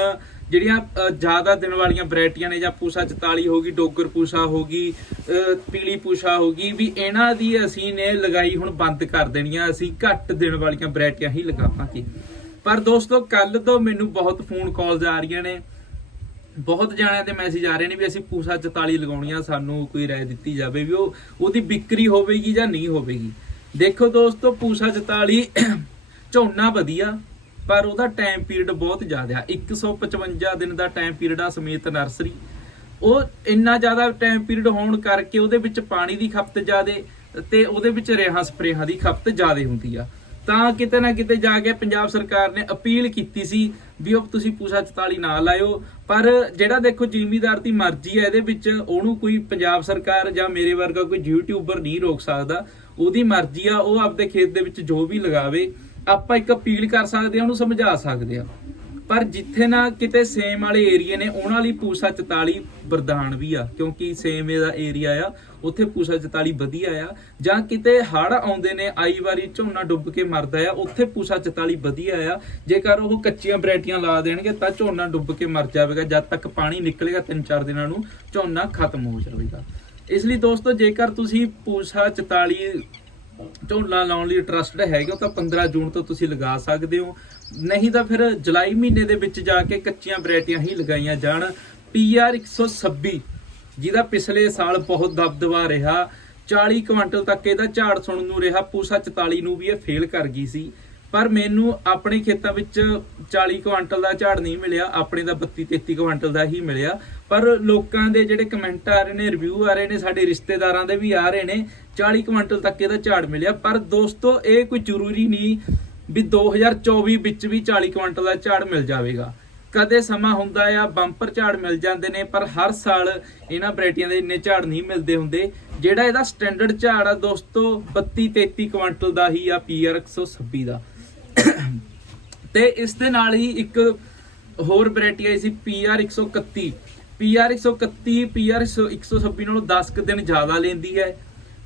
A: ਜਿਹੜੀਆਂ ਜ਼ਿਆਦਾ ਦਿਨ ਵਾਲੀਆਂ ਵੈਰਾਈਟੀਆਂ ਨੇ ਜਾਂ ਪੂਸਾ 44 ਹੋ ਗਈ, ਡੋਗਰ ਪੂਸਾ ਹੋ ਪੀਲੀ ਪੂਸਾ ਹੋ ਗਈ, ਵੀ ਇਹਨਾਂ ਦੀ ਅਸੀਂ ਨੇ ਲਗਾਈ ਹੁਣ ਬੰਦ ਕਰ ਦੇਣੀਆਂ, ਅਸੀਂ ਘੱਟ ਦਿਨ ਵਾਲੀਆਂ ਵੈਰਾਈਟੀਆਂ ਹੀ ਲਗਾਵਾਂਗੇ। ਪਰ ਦੋਸਤੋ ਕੱਲ ਤੋਂ ਮੈਨੂੰ ਬਹੁਤ ਫੋਨ ਕਾਲਸ ਆ ਰਹੀਆਂ ਨੇ। ਬਹੁਤ ਜਾਣਿਆਂ ਦੇ ਮੈਸੇਜ ਆ ਰਹੇ ਨੇ ਵੀ ਅਸੀਂ ਪੂਸਾ 44 ਲਗਾਉਣੀਆਂ, ਸਾਨੂੰ ਕੋਈ ਰਾਏ ਦਿੱਤੀ ਜਾਵੇ ਵੀ ਉਹ, ਉਹਦੀ ਵਿਕਰੀ ਹੋਵੇਗੀ ਜਾਂ ਨਹੀਂ ਹੋਵੇਗੀ। ਦੇਖੋ ਦੋਸਤੋ, ਪੂਸਾ 44 ਝੋਨਾ ਵਧੀਆ ਪਰ ਉਹਦਾ ਟਾਈਮ ਪੀਰੀਅਡ ਬਹੁਤ ਜ਼ਿਆਦਾ ਆ। 155 ਦਿਨ ਦਾ ਟਾਈਮ ਪੀਰੀਅਡ ਆ ਸਮੇਤ ਨਰਸਰੀ ਉਹ ਇੰਨਾ ਜ਼ਿਆਦਾ ਟਾਈਮ ਪੀਰੀਅਡ ਹੋਣ ਕਰਕੇ ਉਹਦੇ ਵਿੱਚ ਪਾਣੀ ਦੀ ਖਪਤ ਜ਼ਿਆਦੇ ਤੇ ਉਹਦੇ ਵਿੱਚ ਰੇਹਾਂ ਸਪਰੇਹਾਂ ਦੀ ਖਪਤ ਜ਼ਿਆਦੇ ਹੁੰਦੀ ਆ। ਤਾਂ ਕਿਤੇ ਨਾ ਕਿਤੇ ਜਾ ਕੇ ਪੰਜਾਬ ਸਰਕਾਰ ਨੇ ਅਪੀਲ ਕੀਤੀ ਸੀ ਵੀ ਉਹ ਤੁਸੀਂ ਪੂਸਾ 44 ਨਾ ਲਾਇਓ। ਪਰ ਜਿਹੜਾ ਦੇਖੋ ਜ਼ਿਮੀਦਾਰ ਦੀ ਮਰਜ਼ੀ ਹੈ ਇਹਦੇ ਵਿੱਚ ਉਹਨੂੰ ਕੋਈ ਪੰਜਾਬ ਸਰਕਾਰ ਜਾਂ ਮੇਰੇ ਵਰਗਾ ਕੋਈ ਯੂਟਿਊਬਰ ਨਹੀਂ ਰੋਕ ਸਕਦਾ। ਉਹਦੀ ਮਰਜ਼ੀ ਆ, ਉਹ ਆਪਦੇ ਖੇਤ ਦੇ ਵਿੱਚ ਜੋ ਵੀ ਲਗਾਵੇ। ਆਪਾਂ ਇੱਕ ਅਪੀਲ ਕਰ ਸਕਦੇ ਆ ਉਹਨੂੰ ਸਮਝਾ ਸਕਦੇ ਆ ਪਰ ਜਿੱਥੇ ਨਾ ਕਿਤੇ ਸੇਮ ਵਾਲੇ ਏਰੀਏ ਨੇ, ਉਹਨਾਂ ਲਈ ਪੂਸਾ 44 ਵਰਦਾਨ ਵੀ ਆ, ਕਿਉਂਕਿ ਸੇਮ ਦਾ ਏਰੀਆ ਆ, ਉੱਥੇ ਪੂਸਾ 44 ਵਧੀਆ ਆ। ਜਾਂ ਕਿਤੇ ਹੜ ਆਉਂਦੇ ਨੇ, ਆਈ ਵਾਰੀ ਝੋਨਾ ਡੁੱਬ ਕੇ ਮਰਦਾ ਆ, ਉੱਥੇ ਪੂਸਾ 44 ਵਧੀਆ ਆ। ਜੇਕਰ ਉਹ ਕੱਚੀਆਂ ਵੈਰਾਈਟੀਆਂ ਲਾ ਦੇਣਗੇ, ਤਾਂ ਝੋਨਾ ਡੁੱਬ ਕੇ ਮਰ ਜਾਵੇਗਾ, ਜਦ ਤੱਕ ਪਾਣੀ ਨਿਕਲੇਗਾ 3-4 ਦਿਨਾਂ ਨੂੰ ਝੋਨਾ ਖਤਮ ਹੋ ਜਾਵੇਗਾ। ਇਸ ਲਈ ਦੋਸਤੋ, ਜੇਕਰ ਤੁਸੀਂ ਪੂਸਾ 44 ਝੋਨਾ ਲਾਉਣ ਲਈ ਇੰਟਰਸਟਡ ਹੈਗੇ ਹੋ ਤਾਂ 15 ਜੂਨ ਤੋਂ ਤੁਸੀਂ ਲਗਾ ਸਕਦੇ ਹੋ। ਨਹੀਂ ਤਾਂ ਫਿਰ ਜੁਲਾਈ ਮਹੀਨੇ ਦੇ ਵਿੱਚ ਜਾ ਕੇ ਕੱਚੀਆਂ ਵੈਰਾਈਟੀਆਂ ਹੀ ਲਗਾਈਆਂ ਜਾਣ। ਪੀਆਰ 126 ਜਿਹਦਾ ਪਿਛਲੇ ਸਾਲ ਬਹੁਤ ਦਬਦਬਾ ਰਿਹਾ। 40 ਕੁਇੰਟਲ ਤੱਕ ਇਹਦਾ ਝਾੜ ਸੁਣਨ ਨੂੰ ਰਿਹਾ। ਪੂਸਾ 44 ਨੂੰ ਵੀ ਇਹ ਫੇਲ ਕਰ ਗਈ ਸੀ। ਪਰ ਮੈਨੂੰ ਆਪਣੇ ਖੇਤਾਂ ਵਿੱਚ 40 ਕੁਇੰਟਲ ਦਾ ਝਾੜ ਨਹੀਂ ਮਿਲਿਆ, ਆਪਣੇ ਦਾ 32 33 ਕੁਇੰਟਲ ਦਾ ਹੀ ਮਿਲਿਆ। ਪਰ ਲੋਕਾਂ ਦੇ ਜਿਹੜੇ ਕਮੈਂਟ ਆ ਰਹੇ ਨੇ ਰਿਵਿਊ ਆ ਰਹੇ ਨੇ, ਸਾਡੇ ਰਿਸ਼ਤੇਦਾਰਾਂ ਦੇ ਵੀ ਆ ਰਹੇ ਨੇ 40 ਕੁਇੰਟਲ ਤੱਕ ਇਹਦਾ ਝਾੜ ਮਿਲਿਆ। ਪਰ ਦੋਸਤੋ, ਇਹ ਕੋਈ ਜ਼ਰੂਰੀ ਨਹੀਂ ਵੀ 2024 ਵਿੱਚ ਵੀ 40 ਕੁਇੰਟਲ ਦਾ ਝਾੜ ਮਿਲ ਜਾਵੇਗਾ। ਕਦੇ ਸਮਾਂ ਹੁੰਦਾ ਆ, ਬੰਪਰ ਝਾੜ ਮਿਲ ਜਾਂਦੇ ਨੇ, ਪਰ ਹਰ ਸਾਲ ਇਹਨਾਂ ਵੈਰਾਈਟੀਆਂ ਦੇ ਇੰਨੇ ਝਾੜ ਨਹੀਂ ਮਿਲਦੇ ਹੁੰਦੇ। ਜਿਹੜਾ ਇਹਦਾ ਸਟੈਂਡਰਡ ਝਾੜ ਆ ਦੋਸਤੋ 32 33 ਕੁਇੰਟਲ ਦਾ ਹੀ ਆ ਪੀਆਰ 126 ਦਾ। ਤੇ ਇਸ ਦੇ ਨਾਲ ਹੀ ਇੱਕ ਹੋਰ ਵੈਰਾਈਟੀ ਆਈ ਸੀ ਪੀਆਰ 131 ਪੀਆਰ 131 ਪੀਆਰ 126 ਨਾਲੋਂ 10 ਕੁ ਦਿਨ ਜ਼ਿਆਦਾ ਲੈਂਦੀ ਹੈ।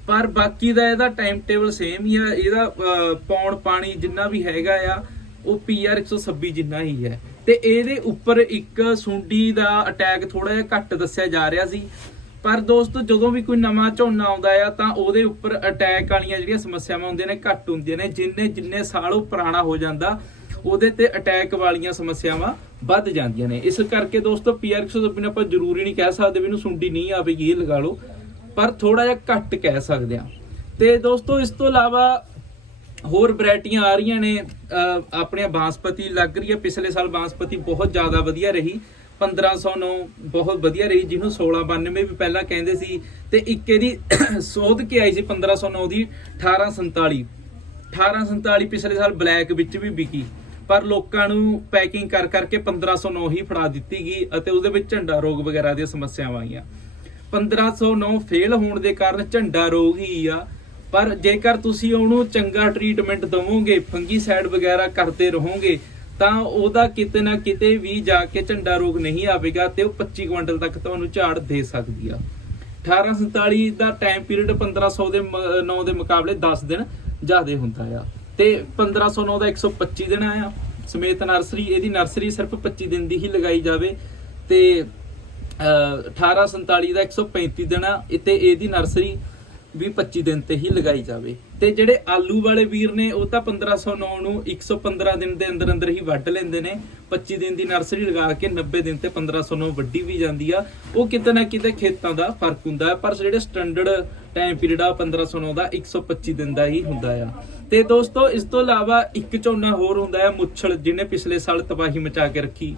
A: ਪਰ ਬਾਕੀ ਦਾ ਇਹਦਾ ਟਾਈਮ ਟੇਬਲ ਸੇਮ ਹੀ ਆ। ਇਹਦਾ ਅਹ, ਪੌਣ ਪਾਣੀ ਜਿੰਨਾ ਵੀ ਹੈਗਾ ਆ ਉਹ ਪੀਆਰ 126 ਜਿੰਨਾ ਹੀ ਹੈ। ਤੇ ਇਹਦੇ ਉੱਪਰ ਇੱਕ ਸੁੰਡੀ ਦਾ ਅਟੈਕ ਥੋੜਾ ਜਿਹਾ ਘੱਟ ਦੱਸਿਆ ਜਾ ਰਿਹਾ ਸੀ। ਪਰ ਦੋਸਤੋ ਜਦੋਂ ਵੀ ਕੋਈ ਨਵਾਂ ਝੋਨਾ ਆਉਂਦਾ ਆ ਤਾਂ ਉਹਦੇ ਉੱਪਰ ਅਟੈਕ ਵਾਲੀਆਂ ਜਿਹੜੀਆਂ ਸਮੱਸਿਆਵਾਂ ਹੁੰਦੀਆਂ ਨੇ ਘੱਟ ਹੁੰਦੀਆਂ ਨੇ। ਜਿੰਨੇ ਜਿੰਨੇ ਸਾਲ ਉਹ ਪੁਰਾਣਾ ਹੋ ਜਾਂਦਾ ਉਹਦੇ ਤੇ ਅਟੈਕ ਵਾਲੀਆਂ ਸਮੱਸਿਆਵਾਂ ਵੱਧ ਜਾਂਦੀਆਂ ਨੇ। ਇਸ ਕਰਕੇ ਦੋਸਤੋ ਪੀਆਰ 126 ਆਪਾਂ ਜ਼ਰੂਰੀ ਨਹੀਂ ਕਹਿ ਸਕਦੇ ਵੀ ਇਹਨੂੰ ਸੁੰਡੀ ਨਹੀਂ ਆਵੇਗੀ, ਇਹ ਲਗਾ ਲਓ। ਪਰ ਥੋੜਾ ਜਿਹਾ ਘੱਟ ਕਹਿ ਸਕਦੇ ਆ ਤੇ ਦੋਸਤੋ, ਇਸ ਤੋਂ ਇਲਾਵਾ ਹੋਰ ਵੈਰਾਈਟੀਆਂ ਆ ਰਹੀਆਂ ਨੇ। ਆਪਣੇ ਆਪਣੀਆਂ ਬਾਂਸਪਤੀ ਲੱਗ ਰਹੀ ਹੈ। ਪਿਛਲੇ ਸਾਲ ਬਾਸਪਤੀ ਬਹੁਤ ਜ਼ਿਆਦਾ ਵਧੀਆ ਰਹੀ। 1509 ਬਹੁਤ ਵਧੀਆ ਰਹੀ, ਜਿਹਨੂੰ 1692 ਵੀ ਪਹਿਲਾਂ ਕਹਿੰਦੇ ਸੀ। ਤੇ ਇੱਕ ਇਹਦੀ ਸੋਧ ਕੇ ਆਈ ਸੀ 1509 ਦੀ 1847 1847 ਪਿਛਲੇ ਸਾਲ ਬਲੈਕ ਵਿੱਚ ਵੀ ਵਿਕੀ। ਪਰ ਲੋਕਾਂ ਨੂੰ ਪੈਕਿੰਗ ਕਰ ਕਰਕੇ 1509 ਹੀ ਫੜਾ ਦਿੱਤੀ ਗਈ ਅਤੇ ਉਹਦੇ ਵਿੱਚ ਝੰਡਾ ਰੋਗ ਵਗੈਰਾ ਦੀਆਂ ਸਮੱਸਿਆਵਾਂ ਆਈਆਂ। 1509 ਫੇਲ ਹੋਣ ਦੇ ਕਾਰਨ ਝੰਡਾ ਰੋਗ ਹੀ ਆ। ਪਰ ਜੇਕਰ ਤੁਸੀਂ ਉਹਨੂੰ ਚੰਗਾ ਟ੍ਰੀਟਮੈਂਟ ਦਵੋਗੇ ਫੰਗੀਸਾਈਡ ਵਗੈਰਾ ਕਰਦੇ ਰਹੋਗੇ, ਤਾਂ ਉਹਦਾ ਕਿਤੇ ਨਾ ਕਿਤੇ ਵੀ ਜਾ ਕੇ ਝੰਡਾ ਰੋਗ ਨਹੀਂ ਆਵੇਗਾ ਤੇ ਉਹ 25 ਕੁਇੰਟਲ ਤੱਕ ਤੁਹਾਨੂੰ ਝਾੜ ਦੇ ਸਕਦੀ ਆ। 1847 ਦਾ ਟਾਈਮ ਪੀਰੀਅਡ 1500 ਦੇ 9 ਦੇ ਮੁਕਾਬਲੇ 10 ਦਿਨ ਜ਼ਿਆਦਾ ਹੁੰਦਾ ਆ। ਤੇ 1509 ਦਾ 125 ਦਿਨ ਆਇਆ। ਸਮੇਤ ਨਰਸਰੀ, ਇਹਦੀ ਨਰਸਰੀ ਸਿਰਫ 25 ਦਿਨ ਦੀ ਹੀ ਲਗਾਈ ਜਾਵੇ ਤੇ, ਅਹ 1847 ਦਾ 135 ਦਿਨ ਆ ਤੇ ਇਹਦੀ ਨਰਸਰੀ ਵੀ 25 ਦਿਨ ਤੇ ਹੀ ਲਗਾਈ ਜਾਵੇ। ਤੇ ਜਿਹੜੇ ਆਲੂ ਵਾਲੇ ਵੀਰ ਨੇ, ਉਹ ਤਾਂ 1509 ਨੂੰ 115 ਦਿਨ ਦੇ ਅੰਦਰ ਅੰਦਰ ਹੀ ਵੱਢ ਲੈਂਦੇ ਨੇ। 25 ਦਿਨ ਦੀ ਨਰਸਰੀ ਲਗਾ ਕੇ 90 ਦਿਨ ਤੇ 1509 ਵੱਢੀ ਵੀ ਜਾਂਦੀ ਆ। ਉਹ ਕਿਤੇ ਨਾ ਕਿਤੇ ਖੇਤਾਂ ਦਾ ਫ਼ਰਕ ਹੁੰਦਾ ਪਰ ਜਿਹੜੇ ਸਟੈਂਡਰਡ ਟਾਈਮ ਪੀਰੀਅਡ ਆ 1509 ਦਾ 125 ਦਿਨ ਦਾ ਹੀ ਹੁੰਦਾ ਆ। ਤੇ ਦੋਸਤੋ, ਇਸ ਤੋਂ ਇਲਾਵਾ ਇੱਕ ਝੋਨਾ ਹੋਰ ਹੁੰਦਾ ਹੈ, ਮੁੱਛਲ, ਜਿਹਨੇ ਪਿਛਲੇ ਸਾਲ ਤਬਾਹੀ ਮਚਾ ਕੇ ਰੱਖੀ।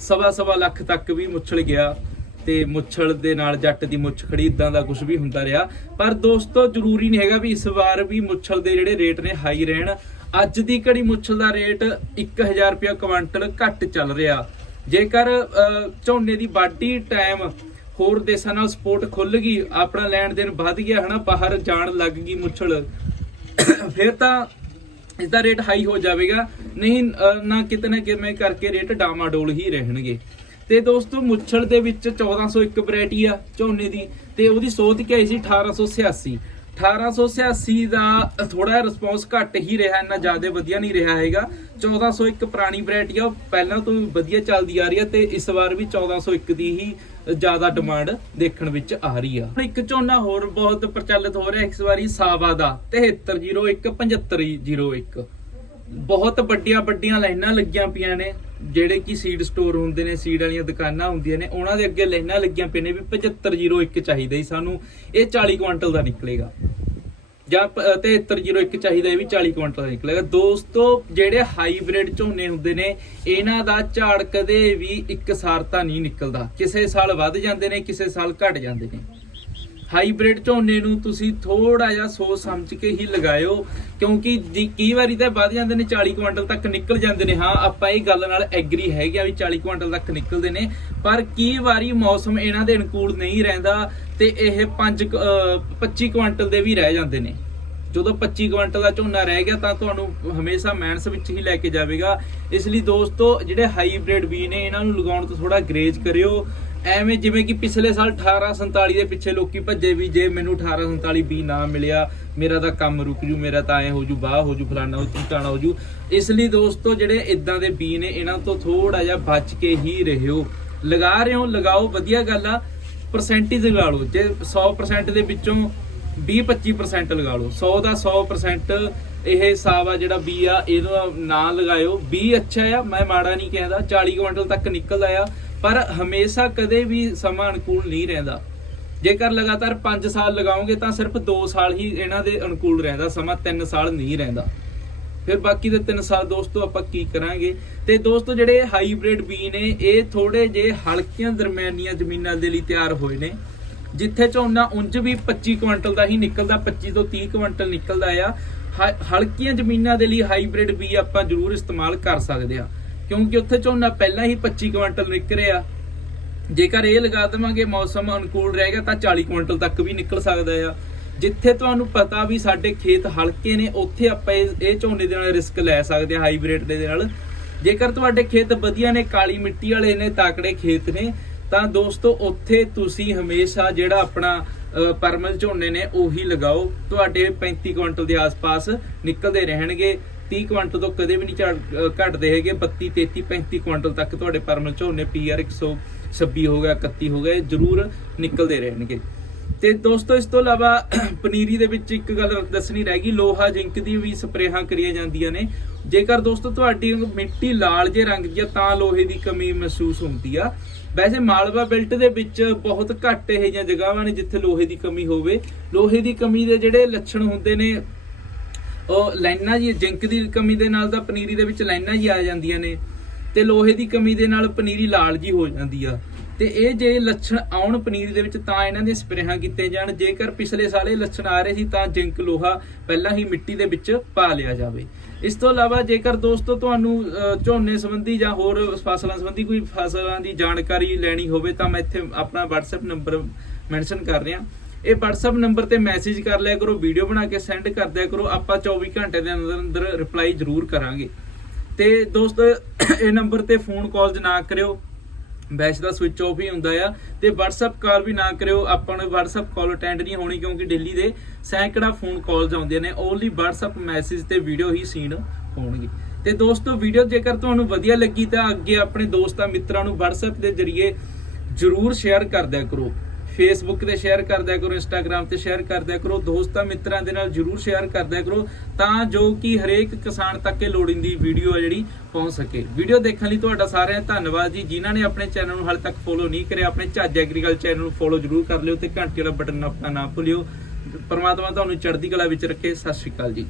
A: ਸਵਾ ਸਵਾ ਲੱਖ ਤੱਕ ਵੀ ਮੁੱਛਲ ਗਿਆ। ਤੇ ਮੁੱਛਲ ਦੇ ਨਾਲ ਜੱਟ ਦੀ ਮੁੱਛ ਖੜੀ, ਇਦਾਂ ਦਾ ਕੁਝ ਵੀ ਹੁੰਦਾ ਰਿਹਾ। ਪਰ ਦੋਸਤੋ, ਜ਼ਰੂਰੀ ਨਹੀਂ ਹੈਗਾ ਵੀ ਇਸ ਵਾਰ ਵੀ ਮੁੱਛਲ ਦੇ ਜਿਹੜੇ ਰੇਟ ਨੇ ਹਾਈ ਰਹਿਣ। ਅੱਜ ਦੀ ਘੜੀ ਮੁੱਛਲ ਦਾ ਰੇਟ 1000 ਰੁਪਿਆ ਕੁਇੰਟਲ ਘੱਟ ਚੱਲ ਰਿਹਾ। ਜੇਕਰ ਝੋਨੇ ਦੀ ਬਾਡੀ ਟਾਈਮ ਹੋਰ ਦੇਸ਼ਾਂ ਨਾਲ ਸਪੋਰਟ ਖੁੱਲ ਗਈ, ਆਪਣਾ ਲੈਣ ਦੇਣ ਵੱਧ ਗਿਆ, ਹਨਾ, ਬਾਹਰ ਜਾਣ ਲੱਗ ਗਈ ਮੁੱਛਲ। ਫਿਰ ਤਾਂ ਇਸ ਦਾ ਰੇਟ ਹਾਈ ਹੋ ਜਾਵੇਗਾ। ਨਹੀਂ ਨਾ ਕਿਤੇ ਨਾ ਕਿਵੇਂ ਕਰਕੇ ਰੇਟ ਡਾਮਾਡੋਲ ਹੀ ਰਹਿਣਗੇ। ਤੇ ਦੋਸਤੋ ਮੁੱਛਲ ਦੇ ਵਿੱਚ 1401 ਵੈਰਾਈਟੀ ਆ ਝੋਨੇ ਦੀ, ਤੇ ਉਹਦੀ ਸੋਧ ਕੀ ਆਈ ਸੀ? 1886 1886 ਦਾ ਥੋੜਾ ਰਿਸਪੌਂਸ ਘੱਟ ਹੀ ਰਿਹਾ, ਇੰਨਾ ਜ਼ਿਆਦਾ ਵਧੀਆ ਨਹੀਂ ਰਿਹਾ ਹੈਗਾ। 1401 ਪੁਰਾਣੀ ਵੈਰਾਈਟੀ ਆ ਪਹਿਲਾਂ ਤੋਂ ਵਧੀਆ ਚੱਲਦੀ ਆ ਰਹੀ ਆ ਤੇ ਇਸ ਵਾਰ ਵੀ 1401 ਦੀ ਹੀ ਜ਼ਿਆਦਾ ਡਿਮਾਂਡ ਦੇਖਣ ਵਿੱਚ ਆ ਰਹੀ ਆ। ਇੱਕ ਝੋਨਾ ਹੋਰ ਬਹੁਤ ਪ੍ਰਚਲਿਤ ਹੋ ਰਿਹਾ, ਇਸ ਵਾਰੀ ਸਾਵਾ ਦਾ 7301 7501 ਬਹੁਤ ਵੱਡੀਆਂ ਵੱਡੀਆਂ ਲਾਈਨਾਂ ਲੱਗੀਆਂ ਪਈਆਂ ਨੇ, ਜਿਹੜੇ ਕਿ ਸੀਡ ਸਟੋਰ ਹੁੰਦੇ ਨੇ ਸੀਡ ਵਾਲੀਆਂ ਦੁਕਾਨਾਂ ਹੁੰਦੀਆਂ ਨੇ, ਉਹਨਾਂ ਦੇ ਅੱਗੇ ਲਾਈਨਾਂ ਲੱਗੀਆਂ ਪਈਆਂ ਨੇ ਵੀ 7501 ਚਾਹੀਦਾ ਹੀ ਸਾਨੂੰ, ਇਹ 40 ਕੁਇੰਟਲ ਦਾ ਨਿਕਲੇਗਾ। ਜਾਂ ਪ- 7301 ਚਾਹੀਦਾ, ਇਹ ਵੀ 40 ਕੁਇੰਟਲ ਦਾ ਨਿਕਲੇਗਾ। ਦੋਸਤੋ, ਜਿਹੜੇ ਹਾਈਬ੍ਰਿਡ ਝੋਨੇ ਹੁੰਦੇ ਨੇ, ਇਹਨਾਂ ਦਾ ਝਾੜ ਕਦੇ ਵੀ ਇੱਕ ਸਾਰਤਾ ਨਹੀਂ ਨਿਕਲਦਾ। ਕਿਸੇ ਸਾਲ ਵੱਧ ਜਾਂਦੇ ਨੇ, ਕਿਸੇ ਸਾਲ ਘਟ ਜਾਂਦੇ ਨੇ। ਹਾਈਬ੍ਰਿਡ ਝੋਨੇ ਨੂੰ ਤੁਸੀਂ ਥੋੜਾ ਜਿਹਾ ਸੋਚ ਸਮਝ ਕੇ ਹੀ ਲਗਾਇਓ, ਕਿਉਂਕਿ ਜੀ- ਕਈ ਵਾਰੀ ਤਾਂ ਵੱਧ ਜਾਂਦੇ ਨੇ 40 ਕੁਇੰਟਲ ਤੱਕ ਨਿਕਲ ਜਾਂਦੇ ਨੇ। ਹਾਂ, ਆਪਾਂ ਇਹ ਗੱਲ ਨਾਲ ਐਗਰੀ ਹੈਗੇ ਆ ਵੀ 40 ਕੁਇੰਟਲ ਤੱਕ ਨਿਕਲਦੇ ਨੇ, ਪਰ ਕਈ ਵਾਰੀ ਮੌਸਮ ਇਹਨਾਂ ਦੇ ਅਨੁਕੂਲ ਨਹੀਂ ਰਹਿੰਦਾ ਤੇ ਇਹ 5 25 ਕੁਇੰਟਲ ਦੇ ਵੀ ਰਹਿ ਜਾਂਦੇ ਨੇ। ਜਦੋਂ 25 ਕੁਇੰਟਲ ਦਾ ਝੋਨਾ ਰਹਿ ਗਿਆ ਤਾਂ ਤੁਹਾਨੂੰ ਹਮੇਸ਼ਾ ਮੈਨਸ ਵਿੱਚ ਹੀ ਲੈ ਕੇ ਜਾਵੇਗਾ। ਇਸ ਲਈ ਦੋਸਤੋ, ਜਿਹੜੇ ਹਾਈਬ੍ਰਿਡ ਬੀ ਨੇ, ਇਹਨਾਂ ਨੂੰ ਲਗਾਉਣ ਤੋਂ ਥੋੜਾ ਗਰੇਜ ਕਰਿਓ। ਐਵੇਂ ਜਿਵੇਂ ਕਿ ਪਿਛਲੇ ਸਾਲ 1847 ਦੇ ਪਿੱਛੇ ਲੋਕੀ ਭੱਜੇ ਵੀ ਜੇ ਮੈਨੂੰ 1847 ਬੀ ਨਾ ਮਿਲਿਆ, ਮੇਰਾ ਤਾਂ ਕੰਮ ਰੁਕ ਜੂ, ਮੇਰਾ ਤਾਂ ਐ ਹੋ ਜੂ ਬਾਹ ਹੋ ਜੂ, ਫਲਾਣਾ ਹੋ ਜੂ ਟਾਣਾ ਹੋ ਜੂ। ਇਸ ਲਈ ਦੋਸਤੋ, ਜਿਹੜੇ ਇਦਾਂ ਦੇ ਬੀ ਨੇ, ਇਹਨਾਂ ਤੋਂ ਥੋੜਾ ਜਿਹਾ ਬਚ ਕੇ ਹੀ ਰਹਿਓ। ਲਗਾ ਰਹੇ ਹੋ, ਲਗਾਓ, ਵਧੀਆ ਗੱਲ ਆ। ਪਰਸੈਂਟੇਜ ਲਗਾ ਲਓ। ਜੇ 100% ਦੇ ਵਿੱਚੋਂ 20-25% ਲਗਾ ਲਓ। 100 ਦਾ 100% ਇਹ ਹਿਸਾਬ ਆ ਜਿਹੜਾ ਬੀ ਆ, ਇਹਦਾ ਨਾ ਲਗਾਇਓ। ਬੀ ਅੱਛਾ ਆ, ਮੈਂ ਮਾੜਾ ਨਹੀਂ ਕਹਿੰਦਾ 40 ਕੁਇੰਟਲ ਤੱਕ ਨਿਕਲਦਾ ਆ। ਪਰ ਹਮੇਸ਼ਾ ਕਦੇ ਵੀ ਸਮਾਂ ਅਨੁਕੂਲ ਨਹੀਂ ਰਹਿੰਦਾ। ਜੇਕਰ ਲਗਾਤਾਰ 5 ਸਾਲ ਲਗਾਓਗੇ ਤਾਂ ਸਿਰਫ 2 ਸਾਲ ਹੀ ਇਹਨਾਂ ਦੇ ਅਨੁਕੂਲ ਰਹਿੰਦਾ, ਸਮਾਂ 3 ਸਾਲ ਨਹੀਂ ਰਹਿੰਦਾ। ਫਿਰ ਬਾਕੀ ਦੇ 3 ਸਾਲ ਦੋਸਤੋ ਆਪਾਂ ਕੀ ਕਰਾਂਗੇ? ਤੇ ਦੋਸਤੋ ਜਿਹੜੇ ਹਾਈਬ੍ਰਿਡ ਬੀ ਨੇ, ਇਹ ਥੋੜੇ ਜੇ ਹਲਕੀਆਂ ਦਰਮਿਆਨੀਆਂ ਜ਼ਮੀਨਾਂ ਦੇ ਲਈ ਤਿਆਰ ਹੋਏ ਨੇ, ਜਿੱਥੇ ਝੋਨਾ ਉਂਝ ਵੀ 25 ਕੁਇੰਟਲ ਦਾ ਹੀ ਨਿਕਲਦਾ 25 ਤੋਂ 30 ਕੁਇੰਟਲ ਨਿਕਲਦਾ ਆ। ਹਲਕੀਆਂ ਜ਼ਮੀਨਾਂ ਦੇ ਲਈ ਹਾਈਬ੍ਰਿਡ ਬੀ ਆਪਾਂ ਜ਼ਰੂਰ ਇਸਤੇਮਾਲ ਕਰ ਸਕਦੇ ਆ ਕਿਉਂਕਿ ਉੱਥੇ ਝੋਨਾ ਪਹਿਲਾਂ ਹੀ 25 ਕੁਇੰਟਲ ਨਿਕਲ ਰਿਹਾ ਜੇਕਰ ਇਹ ਲਗਾ ਦੇਵਾਂਗੇ ਮੌਸਮ ਅਨੁਕੂਲ ਰਹੇਗਾ, ਤਾਂ 40 ਕੁਇੰਟਲ ਤੱਕ ਵੀ ਨਿਕਲ ਸਕਦਾ ਆ। ਜਿੱਥੇ ਤੁਹਾਨੂੰ ਪਤਾ ਵੀ ਸਾਡੇ ਖੇਤ ਹਲਕੇ ਨੇ, ਉੱਥੇ ਆਪਾਂ ਇਹ ਝੋਨੇ ਦੇ ਨਾਲ ਰਿਸਕ ਲੈ ਸਕਦੇ ਆ, ਹਾਈਬ੍ਰਿਡ ਦੇ ਨਾਲ। ਜੇਕਰ ਤੁਹਾਡੇ ਖੇਤ ਵਧੀਆ ਨੇ, ਕਾਲੀ ਮਿੱਟੀ ਵਾਲੇ ਨੇ, ਤਾਕੜੇ ਖੇਤ ਨੇ, ਤਾਂ ਦੋਸਤੋ ਉੱਥੇ ਤੁਸੀਂ ਹਮੇਸ਼ਾ ਜਿਹੜਾ ਆਪਣਾ ਪਰਮਲ ਝੋਨੇ ਨੇ, ਉਹੀ ਲਗਾਓ। ਤੁਹਾਡੇ 35 ਕੁਇੰਟਲ ਦੇ ਆਸ-ਪਾਸ ਨਿਕਲਦੇ ਰਹਿਣਗੇ। 30 ਕੁਇੰਟਲ ਤੋਂ ਕਦੇ ਵੀ ਨਹੀਂ ਝੜ- ਘਟਦੇ ਹੈਗੇ। 32 33 35 ਕੁਇੰਟਲ ਤੱਕ ਤੁਹਾਡੇ ਪਰਮਲ ਝੋਨੇ ਪੀਆਰ 126 ਹੋ ਗਿਆ 31 ਹੋ ਗਿਆ ਜ਼ਰੂਰ ਨਿਕਲਦੇ ਰਹਿਣਗੇ। ਤੇ ਦੋਸਤੋ, ਇਸ ਤੋਂ ਇਲਾਵਾ ਪਨੀਰੀ ਦੇ ਵਿੱਚ ਇੱਕ ਗੱਲ ਦੱਸਣੀ ਰਹਿ ਗਈ। ਲੋਹਾ ਜ਼ਿੰਕ ਦੀ ਵੀ ਸਪਰੇਹਾਂ ਕਰੀਆਂ ਜਾਂਦੀਆਂ ਨੇ। ਜੇਕਰ ਦੋਸਤੋ, ਤੁਹਾਡੀ ਮਿੱਟੀ ਲਾਲ ਜੇ ਰੰਗ ਦੀ ਆ, ਤਾਂ ਲੋਹੇ ਦੀ ਕਮੀ ਮਹਿਸੂਸ ਹੁੰਦੀ ਆ। ਵੈਸੇ ਮਾਲਵਾ ਬੈਲਟ ਦੇ ਵਿੱਚ ਬਹੁਤ ਘੱਟ ਇਹ ਜਿਹੀਆਂ ਜਗ੍ਹਾਵਾਂ ਨੇ ਜਿੱਥੇ ਲੋਹੇ ਦੀ ਕਮੀ ਹੋਵੇ। ਲੋਹੇ ਦੀ ਕਮੀ ਦੇ ਜਿਹੜੇ ਲੱਛਣ ਹੁੰਦੇ ਨੇ ਉਹ ਲਾਈਨਾਂ ਜੀ, ਜ਼ਿੰਕ ਦੀ ਕਮੀ ਦੇ ਨਾਲ ਤਾਂ ਪਨੀਰੀ ਦੇ ਵਿੱਚ ਲਾਈਨਾਂ ਜੀ ਆ ਜਾਂਦੀਆਂ ਨੇ। ਤੇ ਲੋਹੇ ਦੀ ਕਮੀ ਦੇ ਨਾਲ ਪਨੀਰੀ ਲਾਲ ਜੀ ਹੋ ਜਾਂਦੀ ਆ। ਤੇ ਇਹ ਜੇ ਲੱਛਣ ਆਉਣ ਪਨੀਰੀ ਦੇ ਵਿੱਚ, ਤਾਂ ਇਹਨਾਂ ਦੇ ਸਪਰੇਹਾਂ ਕੀਤੇ ਜਾਣ। ਜੇਕਰ ਪਿਛਲੇ ਸਾਲ ਇਹ ਲੱਛਣ ਆ ਰਹੇ ਸੀ, ਤਾਂ ਜ਼ਿੰਕ ਲੋਹਾ ਪਹਿਲਾਂ ਹੀ ਮਿੱਟੀ ਦੇ ਵਿੱਚ ਪਾ ਲਿਆ ਜਾਵੇ। ਇਸ ਤੋਂ ਇਲਾਵਾ ਜੇਕਰ ਦੋਸਤੋ ਤੁਹਾਨੂੰ ਝੋਨੇ ਸੰਬੰਧੀ ਜਾਂ ਹੋਰ ਫਸਲਾਂ ਸੰਬੰਧੀ ਕੋਈ ਫਸਲਾਂ ਦੀ ਜਾਣਕਾਰੀ ਲੈਣੀ ਹੋਵੇ, ਤਾਂ ਮੈਂ ਇੱਥੇ ਆਪਣਾ WhatsApp ਨੰਬਰ ਮੈਂਸ਼ਨ ਕਰ ਰਿਹਾ। ਇਹ WhatsApp ਨੰਬਰ ਤੇ ਮੈਸੇਜ ਕਰ ਲਿਆ ਕਰੋ ਵੀਡੀਓ ਬਣਾ ਕੇ ਸੈਂਡ ਕਰ ਦਿਆ ਕਰੋ, ਆਪਾਂ 24 ਘੰਟੇ ਦੇ ਅੰਦਰ ਅੰਦਰ ਰਿਪਲਾਈ ਜ਼ਰੂਰ ਕਰਾਂਗੇ। ਤੇ ਦੋਸਤੋ, ਇਹ ਨੰਬਰ ਤੇ ਫੋਨ ਕਾਲਸ ਨਾ ਕਰਿਓ। ਵੈਸੇ ਦਾ ਸਵਿਚ ਆਫ ਹੀ ਹੁੰਦਾ ਆ। ਤੇ WhatsApp ਕਾਲ ਵੀ ਨਾ ਕਰਿਓ। ਆਪਾਂ ਨੂੰ WhatsApp ਕਾਲ ਅਟੈਂਡ ਨਹੀਂ ਹੋਣੀ ਕਿਉਂਕਿ ਦਿੱਲੀ ਦੇ ਸੈਂਕੜਾ ਫੋਨ ਕਾਲਸ ਆਉਂਦੇ ਨੇ। ਓਨਲੀ WhatsApp ਮੈਸੇਜ ਤੇ ਵੀਡੀਓ ਹੀ ਸੀਨ ਹੋਣਗੇ। ਤੇ ਦੋਸਤੋ ਵੀਡੀਓ ਜੇਕਰ ਤੁਹਾਨੂੰ ਵਧੀਆ ਲੱਗੀ ਤਾਂ ਅੱਗੇ ਆਪਣੇ ਦੋਸਤਾਂ ਮਿੱਤਰਾਂ ਨੂੰ WhatsApp ਦੇ ਜ਼ਰੀਏ ਜਰੂਰ ਸ਼ੇਅਰ ਕਰ ਦਿਆ ਕਰੋ। ਫੇਸਬੁੱਕ ਤੇ ਸ਼ੇਅਰ ਕਰ ਕਰੋ ਇੰਸਟਾਗ੍ਰam ਤੇ ਸ਼ੇਅਰ ਕਰ ਕਰੋ, ਦੋਸਤਾਂ ਮਿੱਤਰਾਂ ਦੇ ਨਾਲ ਜਰੂਰ ਸ਼ੇਅਰ ਕਰ ਕਰੋ, ਤਾਂ ਜੋ ਕਿ ਹਰੇਕ ਕਿਸਾਨ ਤੱਕ ਇਹ ਲੋੜੀਂਦੀ ਵੀਡੀਓ ਆ ਜਿਹੜੀ ਪਹੁੰਚ ਸਕੇ। ਵੀਡੀਓ ਦੇਖਣ ਲਈ ਤੁਹਾਡਾ ਸਾਰਿਆਂ ਦਾ ਧੰਨਵਾਦ ਜੀ। ਜਿਨ੍ਹਾਂ ਨੇ ਆਪਣੇ ਚੈਨਲ ਨੂੰ ਹਾਲੇ ਤੱਕ ਫੋਲੋ ਨਹੀਂ ਕਰਿਆ, ਆਪਣੇ ਝੱਜ ਐਗਰੀਕਲਚਰ ਚੈਨਲ ਨੂੰ ਫੋਲੋ ਜਰੂਰ ਕਰ ਲਿਓ ਤੇ ਘੰਟੀ ਵਾਲਾ ਬਟਨ ਆਪਣਾ ਨਾ ਭੁੱਲਿਓ। ਪਰਮਾਤਮਾ ਤੁਹਾਨੂੰ ਚੜ੍ਹਦੀ ਕਲਾ ਵਿੱਚ ਰੱਖੇ। ਸਤਿ ਸ਼੍ਰੀ ਅਕਾਲ ਜੀ।